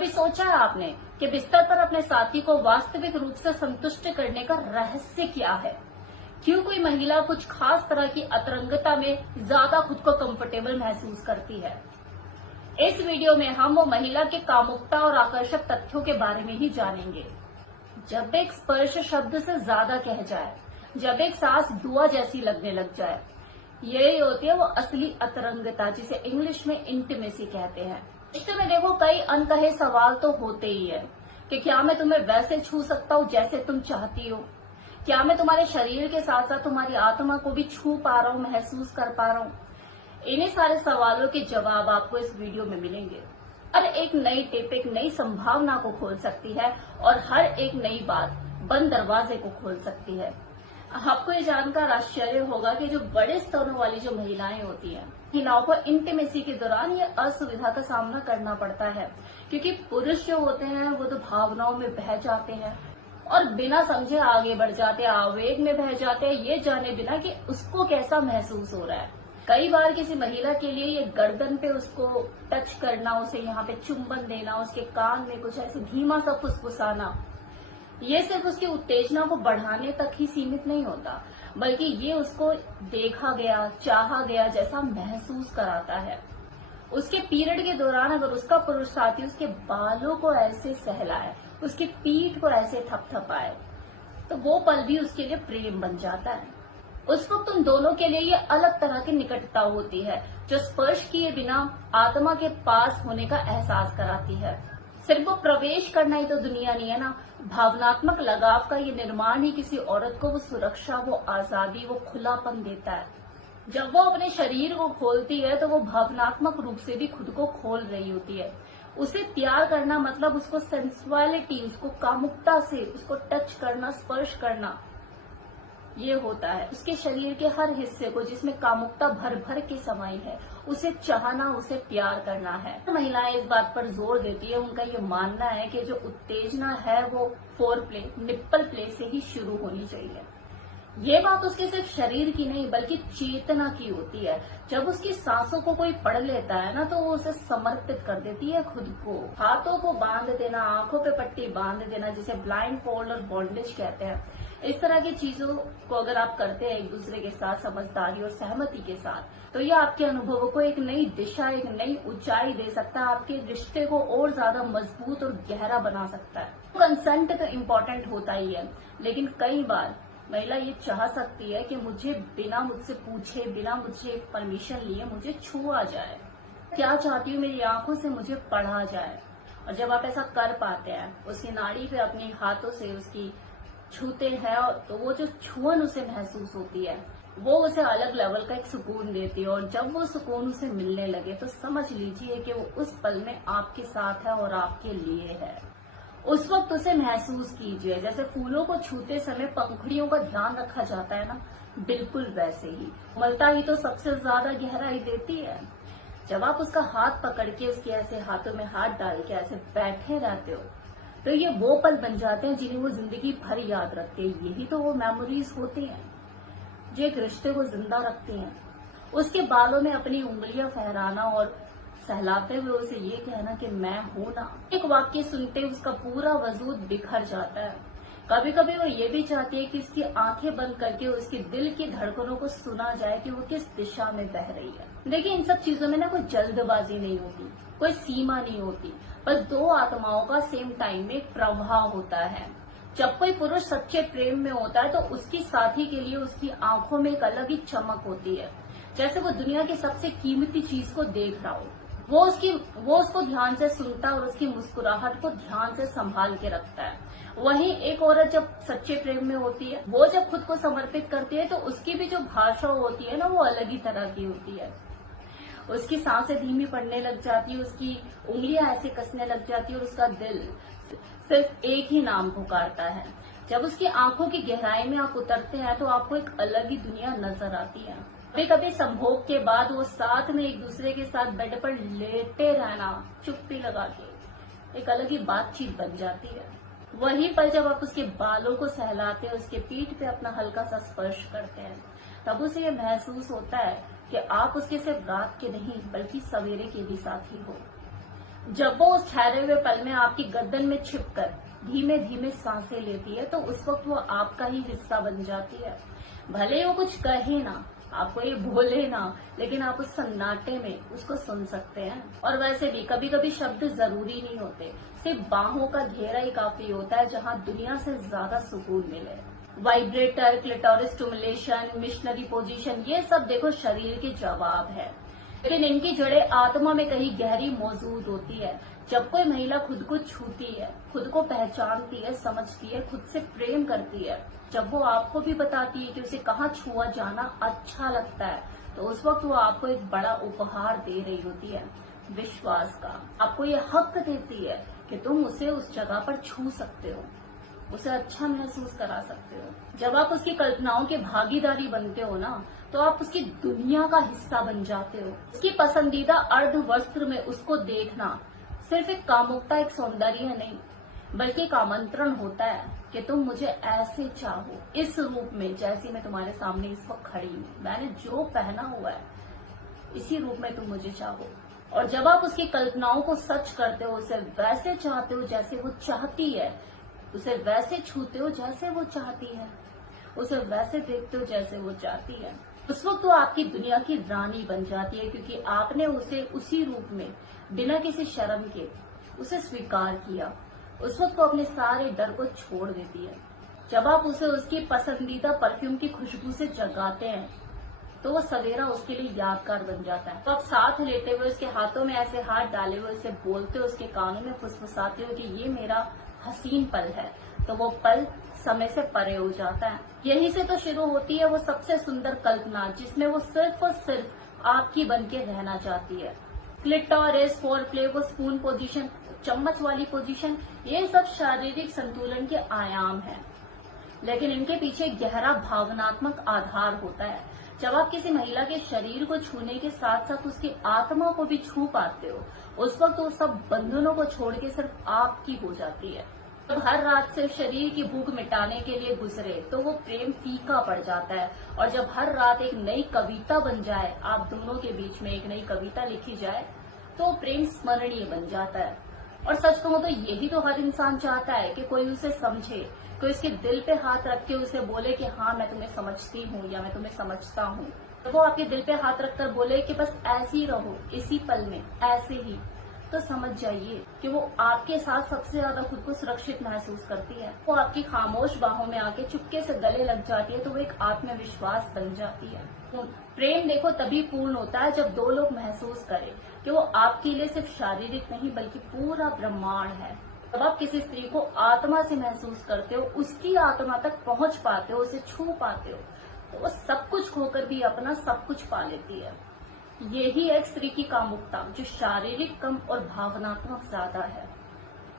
कभी सोचा है आपने कि बिस्तर पर अपने साथी को वास्तविक रूप से संतुष्ट करने का रहस्य क्या है? क्यों कोई महिला कुछ खास तरह की अतरंगता में ज्यादा खुद को कंफर्टेबल महसूस करती है? इस वीडियो में हम वो महिला के कामुकता और आकर्षक तथ्यों के बारे में ही जानेंगे। जब एक स्पर्श शब्द से ज्यादा कह जाए, जब एक सांस दुआ जैसी लगने लग जाए, यही होती है वो असली अतरंगता, जिसे इंग्लिश में इंटीमेसी कहते हैं। इसमें देखो, कई अनकहे सवाल तो होते ही है कि क्या मैं तुम्हें वैसे छू सकता हूँ जैसे तुम चाहती हो? क्या मैं तुम्हारे शरीर के साथ साथ तुम्हारी आत्मा को भी छू पा रहा हूँ, महसूस कर पा रहा हूँ? इन्हीं सारे सवालों के जवाब आपको इस वीडियो में मिलेंगे। हर एक नई टिप एक नई संभावना को खोल सकती है और हर एक नई बात बंद दरवाजे को खोल सकती है। आपको ये जानकर आश्चर्य होगा कि जो बड़े स्तरों वाली जो महिलाएं होती हैं, महिलाओं को इंटीमेसी के दौरान ये असुविधा का सामना करना पड़ता है, क्योंकि पुरुष जो होते हैं वो तो भावनाओं में बह जाते हैं और बिना समझे आगे बढ़ जाते हैं, आवेग में बह जाते हैं, ये जाने बिना कि उसको कैसा महसूस हो रहा है। कई बार किसी महिला के लिए ये गर्दन पे उसको टच करना, उसे यहाँ पे चुंबन देना, उसके कान में कुछ ऐसे धीमा सा फुसफुसाना, ये सिर्फ उसकी उत्तेजना को बढ़ाने तक ही सीमित नहीं होता, बल्कि ये उसको देखा गया, चाहा गया जैसा महसूस कराता है। उसके पीरियड के दौरान अगर उसका पुरुष साथी उसके बालों को ऐसे सहलाए, उसकी पीठ को ऐसे थपथपाए, तो वो पल भी उसके लिए प्रेम बन जाता है। उस वक्त उन दोनों के लिए ये अलग तरह की निकटता होती है, जो स्पर्श किए बिना आत्मा के पास होने का एहसास कराती है। सिर्फ वो प्रवेश करना ही तो दुनिया नहीं है ना, भावनात्मक लगाव का ये निर्माण ही किसी औरत को वो सुरक्षा, वो आजादी, वो खुलापन देता है। जब वो अपने शरीर को खोलती है तो वो भावनात्मक रूप से भी खुद को खोल रही होती है। उसे प्यार करना मतलब उसको सेंसुअलिटी, उसको कामुकता से उसको टच करना, स्पर्श करना, ये होता है। उसके शरीर के हर हिस्से को जिसमें कामुकता भर भर के समाई है, उसे चाहना, उसे प्यार करना है। महिलाएं इस बात पर जोर देती है, उनका ये मानना है कि जो उत्तेजना है वो फोर प्ले, निप्पल प्ले से ही शुरू होनी चाहिए। ये बात उसके सिर्फ शरीर की नहीं बल्कि चेतना की होती है। जब उसकी सांसों को कोई पढ़ लेता है ना, तो वो उसे समर्पित कर देती है खुद को। हाथों को बांध देना, आंखों पे पट्टी बांध देना, जिसे ब्लाइंड फोल्ड और बॉन्डेज कहते हैं, इस तरह की चीजों को अगर आप करते हैं एक दूसरे के साथ समझदारी और सहमति के साथ, तो ये आपके अनुभवों को एक नई दिशा, एक नई ऊंचाई दे सकता है, आपके रिश्ते को और ज्यादा मजबूत और गहरा बना सकता है। कंसेंट तो इम्पोर्टेंट होता ही है, लेकिन कई बार महिला ये चाह सकती है कि मुझे बिना मुझसे पूछे, बिना मुझे परमिशन लिए मुझे छुआ जाए। क्या चाहती हूँ, मेरी आंखों से मुझे पढ़ा जाए। और जब आप ऐसा कर पाते हैं, उसकी नाड़ी पे अपने हाथों से उसकी छूते हैं, तो वो जो छुअन उसे महसूस होती है, वो उसे अलग लेवल का एक सुकून देती है। और जब वो सुकून उसे मिलने लगे तो समझ लीजिए कि वो उस पल में आपके साथ है और आपके लिए है। उस वक्त उसे महसूस कीजिए जैसे फूलों को छूते समय पंखुड़ियों का ध्यान रखा जाता है ना, बिल्कुल वैसे ही। कोमलता ही तो सबसे ज्यादा गहराई देती है। जब आप उसका हाथ पकड़ के उसके ऐसे हाथों में हाथ डाल के ऐसे बैठे रहते हो, तो ये वो पल बन जाते हैं जिन्हें वो जिंदगी भर याद रखते हैं। यही तो वो मेमोरीज होती हैं जो एक रिश्ते को जिंदा रखती हैं। उसके बालों में अपनी उंगलियां फहराना और सहलाते हुए उसे ये कहना कि मैं हूं ना, एक वाक्य सुनते उसका पूरा वजूद बिखर जाता है। कभी कभी वो ये भी चाहती है कि इसकी आंखें बंद करके उसके दिल की धड़कनों को सुना जाए कि वो किस दिशा में बह रही है। देखिए, इन सब चीजों में ना कोई जल्दबाजी नहीं होती, कोई सीमा नहीं होती, बस दो आत्माओं का सेम टाइम में एक प्रवाह होता है। जब कोई पुरुष सच्चे प्रेम में होता है तो उसकी साथी के लिए उसकी आंखों में एक अलग ही चमक होती है, जैसे वो दुनिया की सबसे कीमती चीज को देख रहा हो। वो उसको ध्यान से सुनता है और उसकी मुस्कुराहट को ध्यान से संभाल के रखता है। वहीं एक औरत जब सच्चे प्रेम में होती है, वो जब खुद को समर्पित करती है, तो उसकी भी जो भाषा होती है ना, वो अलग ही तरह की होती है। उसकी सांसें धीमी पड़ने लग जाती है, उसकी उंगलियां ऐसे कसने लग जाती है और उसका दिल सिर्फ एक ही नाम पुकारता है। जब उसकी आंखों की गहराई में आप उतरते हैं तो आपको एक अलग ही दुनिया नजर आती है। कभी कभी संभोग के बाद वो साथ में एक दूसरे के साथ बेड पर लेटे रहना, चुप्पी लगा के, एक अलग ही बातचीत बन जाती है। वही पल जब आप उसके बालों को सहलाते हैं, उसके पीठ पे अपना हल्का सा स्पर्श करते हैं, तब उसे ये महसूस होता है कि आप उसके सिर्फ रात के नहीं बल्कि सवेरे के भी साथी हो। जब वो उस ठहरे हुए पल में आपकी गर्दन में छिपकर धीमे धीमे सांसें लेती है तो उस वक्त वो आपका ही हिस्सा बन जाती है। भले वो कुछ कहे ना, आपको ये बोले ना, लेकिन आप उस सन्नाटे में उसको सुन सकते हैं। और वैसे भी कभी कभी शब्द जरूरी नहीं होते, सिर्फ बाहों का घेरा ही काफी होता है जहाँ दुनिया से ज्यादा सुकून मिले। Vibrator, clitoris stimulation, missionary position, ये सब देखो शरीर के जवाब है, लेकिन इनकी जड़ें आत्मा में कहीं गहरी मौजूद होती है। जब कोई महिला खुद को छूती है, खुद को पहचानती है, समझती है, खुद से प्रेम करती है, जब वो आपको भी बताती है कि उसे कहाँ छुआ जाना अच्छा लगता है, तो उस वक्त वो आपको एक बड़ा उपहार दे रही होती है, विश्वास का। आपको ये हक देती है कि तुम उसे उस जगह पर छू सकते हो, उसे अच्छा महसूस करा सकते हो। जब आप उसकी कल्पनाओं के भागीदारी बनते हो ना, तो आप उसकी दुनिया का हिस्सा बन जाते हो। उसकी पसंदीदा अर्ध वस्त्र में उसको देखना सिर्फ एक कामुकता, एक सौंदर्य नहीं, बल्कि एक आमंत्रण होता है कि तुम मुझे ऐसे चाहो, इस रूप में जैसी मैं तुम्हारे सामने इस वक्त खड़ी हूँ। मैंने जो पहना हुआ है इसी रूप में तुम मुझे चाहो। और जब आप उसकी कल्पनाओं को सच करते हो, उसे वैसे चाहते हो जैसे वो चाहती है, उसे वैसे छूते हो जैसे वो चाहती है, उसे वैसे देखते हो जैसे वो चाहती है, उस वक्त वो आपकी दुनिया की रानी बन जाती है, क्योंकि आपने उसे उसी रूप में बिना किसी शर्म के उसे स्वीकार किया। उस वक्त वो अपने सारे डर को छोड़ देती है। जब आप उसे उसकी पसंदीदा परफ्यूम की खुशबू से जगाते हैं तो वो सवेरा उसके लिए यादगार बन जाता है। तो आप साथ लेते हुए उसके हाथों में ऐसे हाथ डाले हुए उसे बोलते हो, उसके कानों में फुसफुसाते हो कि ये मेरा हसीन पल है, तो वो पल समय से परे हो जाता है। यहीं से तो शुरू होती है वो सबसे सुंदर कल्पना, जिसमें वो सिर्फ और सिर्फ आपकी बन के रहना चाहती है। क्लिटोरिस, फोरप्ले, वो स्पून पोजीशन, चम्मच वाली पोजीशन, ये सब शारीरिक संतुलन के आयाम हैं, लेकिन इनके पीछे गहरा भावनात्मक आधार होता है। जब आप किसी महिला के शरीर को छूने के साथ साथ उसकी आत्मा को भी छू पाते हो, उस वक्त वो सब बंधनों को छोड़ के सिर्फ आपकी हो जाती है। जब हर रात सिर्फ शरीर की भूख मिटाने के लिए गुजरे तो वो प्रेम फीका पड़ जाता है, और जब हर रात एक नई कविता बन जाए, आप दोनों के बीच में एक नई कविता लिखी जाए, तो प्रेम स्मरणीय बन जाता है। और सच कहूं तो यही तो हर इंसान चाहता है कि कोई उसे समझे, कोई उसके दिल पे हाथ रख के उसे बोले कि हाँ मैं तुम्हें समझती हूँ या मैं तुम्हें समझता हूँ। तो वो आपके दिल पे हाथ रखकर बोले कि बस ऐसे ही रहो, इसी पल में ऐसे ही, तो समझ जाइए कि वो आपके साथ सबसे ज्यादा खुद को सुरक्षित महसूस करती है। वो आपकी खामोश बाहों में आके चुपके से गले लग जाती है, तो वो एक आत्मविश्वास बन जाती है। प्रेम देखो तभी पूर्ण होता है जब दो लोग महसूस करें कि वो आपके लिए सिर्फ शारीरिक नहीं बल्कि पूरा ब्रह्मांड है। जब आप किसी स्त्री को आत्मा से महसूस करते हो, उसकी आत्मा तक पहुंच पाते हो, उसे छू पाते हो, तो वो सब कुछ खोकर भी अपना सब कुछ पा लेती है। यही एक स्त्री की कामुकता, जो शारीरिक कम और भावनात्मक ज्यादा है।